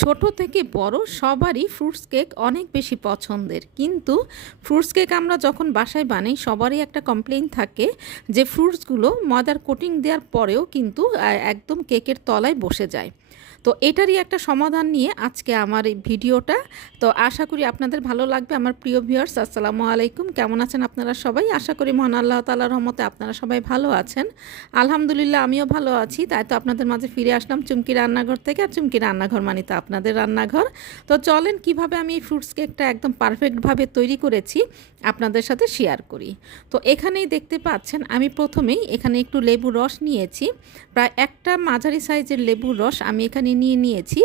ছোট থেকে বড় সবারই ফ্রুটস কেক অনেক বেশি পছন্দের। কিন্তু ফ্রুটস কেক আমরা যখন বাসায় বানাই, সবারই একটা কমপ্লেন থাকে যে ফ্রুটসগুলো ময়দার কোটিং দেওয়ার পরেও কিন্তু একদম কেকের তলায় বসে যায়। তো এটারই একটা সমাধান নিয়ে আজকে আমার এই ভিডিওটা। তো আশা করি আপনাদের ভালো লাগবে। আমার প্রিয় ভিউয়ার্স আসসালামু আলাইকুম। কেমন আছেন আপনারা সবাই? আশা করি মহান আল্লাহ তালার রহমতে আপনারা সবাই ভালো আছেন। আলহামদুলিল্লাহ, আমিও ভালো আছি। তাই তো আপনাদের মাঝে ফিরে আসলাম চুমকি রান্নাঘর থেকে। আর চুমকি রান্নাঘর মানে তো আপনাদের রান্নাঘর। তো চলেন কীভাবে আমি এই ফ্রুটস কেকটা একদম পারফেক্টভাবে তৈরি করেছি, আপনাদের সাথে শেয়ার করি। তো এখানেই দেখতে পাচ্ছেন, আমি প্রথমেই এখানে একটু লেবু রস নিয়েছি। প্রায় একটা মাঝারি সাইজের লেবুর রস আমি এখানে নিয়ে নিয়েছি।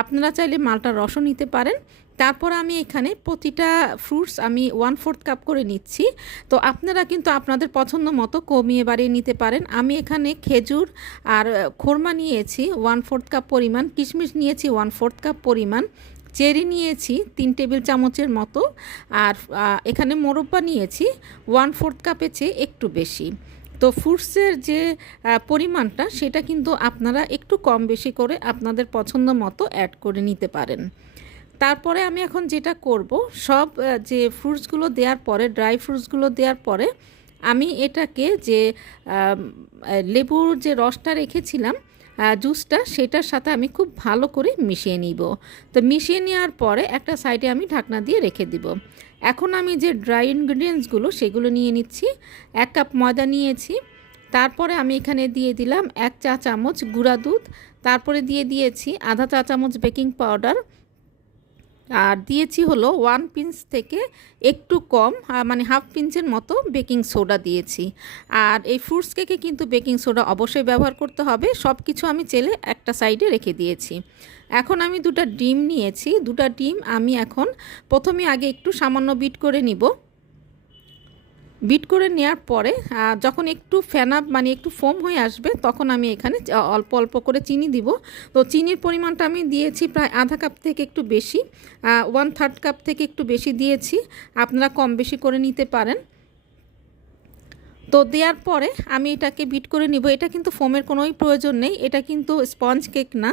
আপনারা চাইলে মালটা রসও নিতে পারেন। তারপর আমি এখানে প্রতিটা ফ্রুটস আমি ওয়ান ফোর্থ কাপ করে নিচ্ছি। তো আপনারা কিন্তু আপনাদের পছন্দ মতো কমিয়ে বাড়িয়ে নিতে পারেন। আমি এখানে খেজুর আর খোরমা নিয়েছি ওয়ান ফোর্থ কাপ পরিমাণ। কিশমিশ নিয়েছি ওয়ান ফোর্থ কাপ পরিমাণ। চেরি নিয়েছি, তিন টেবিল চামচের মতো। আর এখানে মোরব্বা নিয়েছি ওয়ান ফোর্থ কাপের চেয়ে একটু বেশি। তো ফ্রুটসের যে পরিমাণটা, সেটা কিন্তু আপনারা একটু কম বেশি করে আপনাদের পছন্দ মতো অ্যাড করে নিতে পারেন। তারপরে আমি এখন যেটা করব, সব যে ফ্রুটসগুলো দেওয়ার পরে, ড্রাই ফ্রুটসগুলো দেওয়ার পরে, আমি এটাকে যে লেবুর যে রসটা রেখেছিলাম জুসটা, সেটার সাথে আমি খুব ভালো করে মিশিয়ে নিব। তো মিশিয়ে নেওয়ার পরে একটা সাইডে আমি ঢাকনা দিয়ে রেখে দিব। এখন আমি যে ড্রাই ইনগ্রিডিয়েন্টসগুলো, সেগুলো নিয়ে নিচ্ছি। এক কাপ ময়দা নিয়েছি। তারপরে আমি এখানে দিয়ে দিলাম এক চা চামচ গুঁড়া দুধ। তারপরে দিয়ে দিয়েছি আধা চা চামচ বেকিং পাউডার। আর দিয়েছি হলো ওয়ান পিঞ্চ থেকে একটু কম মানে হাফ পিঞ্চের মতো বেকিং সোডা দিয়েছি। আর এই ফ্রুটস কেকে কিন্তু বেকিং সোডা অবশ্যই ব্যবহার করতে হবে সব কিছু আমি চেলে একটা সাইডে রেখে দিয়েছি। এখন আমি দুটা ডিম নিয়েছি, দুটা ডিম আমি এখন প্রথমে আগে একটু সামান্য বিট করে নিব। বিট করে নেওয়ার পরে যখন একটু ফেনা মানে একটু ফোম হয়ে আসবে, তখন আমি এখানে অল্প অল্প করে চিনি দিব। তো চিনির পরিমাণটা আমি দিয়েছি প্রায় আধা কাপ থেকে একটু বেশি ওয়ান থার্ড কাপ থেকে একটু বেশি দিয়েছি। আপনারা কম বেশি করে নিতে পারেন। তো দেওয়ার পরে আমি এটাকে বিট করে নিব। এটা কিন্তু ফোমের কোনোই প্রয়োজন নেই। এটা কিন্তু স্পঞ্জ কেক না।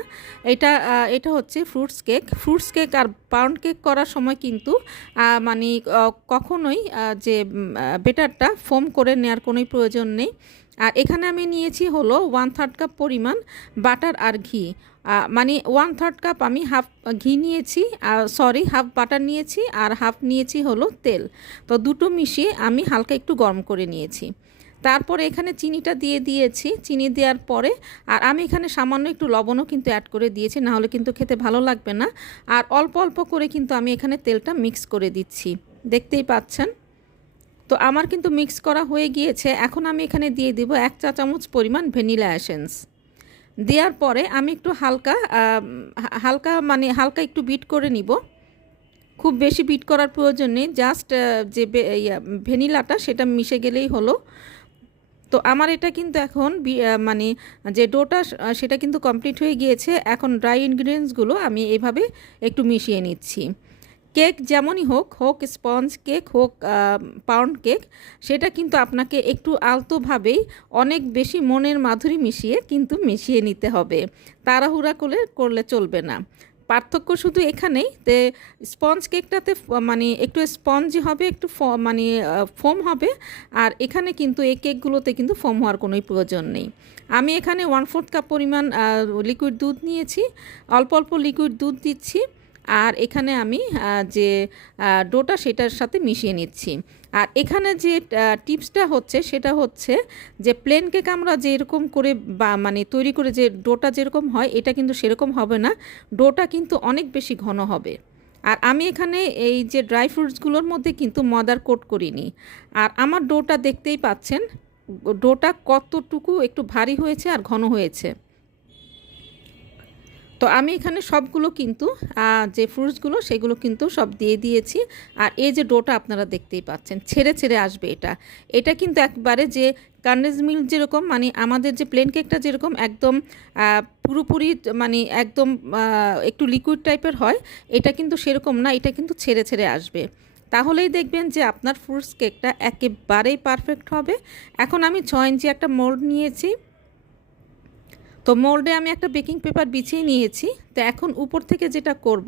এটা এটা হচ্ছে ফ্রুটস কেক ফ্রুটস কেক আর পাউন্ড কেক করার সময় কিন্তু মানে কখনোই যে বেটারটা ফোম করে নেওয়ার কোনোই প্রয়োজন নেই। আর এখানে আমি নিয়েছি হলো ওয়ান থার্ড কাপ পরিমাণ বাটার আর ঘি। মানে ওয়ান থার্ড কাপ আমি হাফ ঘি নিয়েছি সরি হাফ বাটার নিয়েছি আর হাফ নিয়েছি হলো তেল। তো দুটো মিশিয়ে আমি হালকা একটু গরম করে নিয়েছি। তারপরে এখানে চিনিটা দিয়ে দিয়েছি। চিনি দেওয়ার পরে আর আমি এখানে সামান্য একটু লবণও কিন্তু অ্যাড করে দিয়েছি, নাহলে কিন্তু খেতে ভালো লাগবে না। আর অল্প অল্প করে কিন্তু আমি এখানে তেলটা মিক্স করে দিচ্ছি। দেখতেই পাচ্ছেন? তো আমার কিন্তু মিক্স করা হয়ে গিয়েছে। এখন আমি এখানে দিয়ে দিব এক চা চামচ পরিমাণ ভ্যানিলা অ্যাসেন্স দেওয়ার পরে আমি একটু হালকা হালকা মানে হালকা একটু বিট করে নিব। খুব বেশি বিট করার প্রয়োজন নেই, জাস্ট যে ভ্যানিলাটা সেটা মিশে গেলেই হলো। তো আমার এটা কিন্তু এখন মানে যে ডোটা সেটা কিন্তু কমপ্লিট হয়ে গিয়েছে। এখন ড্রাই ইনগ্রিডিয়েন্টসগুলো আমি এভাবে একটু মিশিয়ে নিচ্ছি। কেক যেমনই হোক হোক স্পঞ্জ কেক, হোক পাউন্ড কেক, সেটা কিন্তু আপনাকে একটু আলতোভাবেই অনেক বেশি মনের মাধুরী মিশিয়ে কিন্তু মিশিয়ে নিতে হবে। তাড়াহুড়া করে করলে চলবে না। পার্থক্য শুধু এখানেই তে স্পঞ্জ কেকটাতে মানে একটু স্পঞ্জি হবে, একটু মানে ফোম হবে, আর এখানে কিন্তু এই কেকগুলোতে কিন্তু ফোম হওয়ার কোনোই প্রয়োজন নেই। আমি এখানে ওয়ান ফোর্থ কাপ পরিমাণ লিকুইড দুধ নিয়েছি। অল্প অল্প লিকুইড দুধ দিচ্ছি। আর এখানে আমি যে ডোটা সেটার সাথে মিশিয়ে নিচ্ছি। আর এখানে যে টিপসটা হচ্ছে সেটা হচ্ছে যে প্লেন কেক আমরা যেরকম করে বা মানে তৈরি করে যে, ডোটা যেরকম হয়, এটা কিন্তু সেরকম হবে না। ডোটা কিন্তু অনেক বেশি ঘন হবে। আর আমি এখানে এই যে ড্রাই ফ্রুটসগুলোর মধ্যে কিন্তু মদার কোট করিনি। আর আমার ডোটা দেখতেই পাচ্ছেন, ডোটা কতটুকু একটু ভারী হয়েছে আর ঘন হয়েছে। তো আমি এখানে সবগুলো কিন্তু যে ফ্রুটসগুলো সেগুলো কিন্তু সব দিয়ে দিয়েছি। আর এই যে ডোটা আপনারা দেখতেই পাচ্ছেন, ছেড়ে ছেড়ে আসবে এটা। এটা কিন্তু একবারে যে কার্নেজ মিল্ক যেরকম মানে আমাদের যে প্লেন কেকটা যেরকম একদম পুরোপুরি মানে একদম একটু লিকুইড টাইপের হয়, এটা কিন্তু সেরকম না, এটা কিন্তু ছেড়ে ছেড়ে আসবে। তাহলেই দেখবেন যে আপনার ফ্রুটস কেকটা একেবারেই পারফেক্ট হবে। এখন আমি ছয় ইঞ্চি একটা মোল্ড নিয়েছি। তো মোল্ডে আমি একটা বেকিং পেপার বিছিয়ে নিয়েছি। তো এখন উপর থেকে যেটা করব,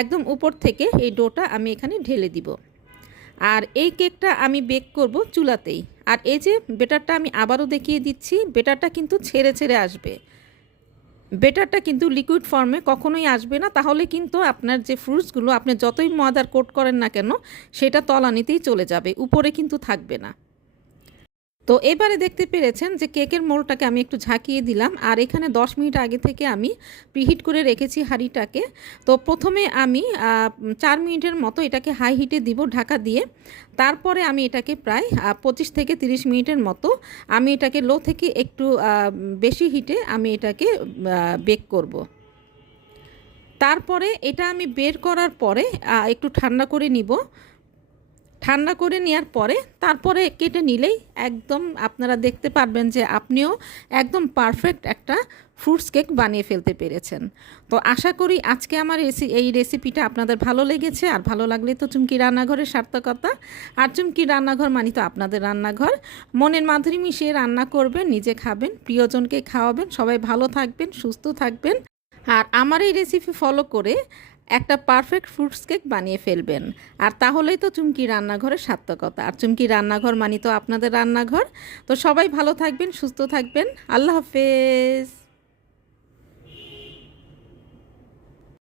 একদম উপর থেকে এই ডোটা আমি এখানে ঢেলে দিব। আর এই কেকটা আমি বেক করব চুলাতেই। আর এই যে বেটারটা আমি আবারও দেখিয়ে দিচ্ছি, বেটারটা কিন্তু ছেড়ে ছেড়ে আসবে। বেটারটা কিন্তু লিকুইড ফর্মে কখনোই আসবে না। তাহলে কিন্তু আপনার যে ফ্রুটসগুলো, আপনি যতই ময়দার কোট করেন না কেন, সেটা তলানিতেই চলে যাবে, উপরে কিন্তু থাকবে না। তো এবারে দেখতে পেরেছেন যে কেকের মোলটাকে আমি একটু ঝাঁকিয়ে দিলাম, আর এখানে 10 মিনিট আগে থেকে আমি প্রিহিট করে রেখেছি হাঁড়িটাকে। তো প্রথমে আমি চার মিনিটের মতো এটাকে হাই হিটে দিব ঢাকা দিয়ে। তারপরে আমি এটাকে প্রায় পঁচিশ থেকে 30 মিনিটের মতো আমি এটাকে লো থেকে একটু বেশি হিটে আমি এটাকে বেক করব। তারপরে এটা আমি বের করার পরে একটু ঠান্ডা করে নিব। ঠান্ডা করে নেওয়ার পরে তারপরে কেটে নিলেই একদম আপনারা দেখতে পারবেন যে আপনিও একদম পারফেক্ট একটা ফ্রুটস কেক বানিয়ে ফেলতে পেরেছেন। তো আশা করি আজকে আমার এই রেসিপিটা আপনাদের ভালো লেগেছে। আর ভালো লাগলে তো চুমকি রান্নাঘরের সার্থকতা। আর চুমকি রান্নাঘর মানি তো আপনাদের রান্নাঘর। মনের মাধুরী মিশিয়ে রান্না করবেন, নিজে খাবেন, প্রিয়জনকে খাওয়াবেন, সবাই ভালো থাকবেন, সুস্থ থাকবেন। আর আমার এই রেসিপি ফলো করে একটা পারফেক্ট ফ্রুটস কেক বানিয়ে ফেলবেন। আর তাহলেই তো চুমকি রান্নাঘরের সার্থকতা। আর চুমকি রান্নাঘর মানি তো আপনাদের রান্নাঘর। তো সবাই ভালো থাকবেন, সুস্থ থাকবেন। আল্লাহ হাফেজ।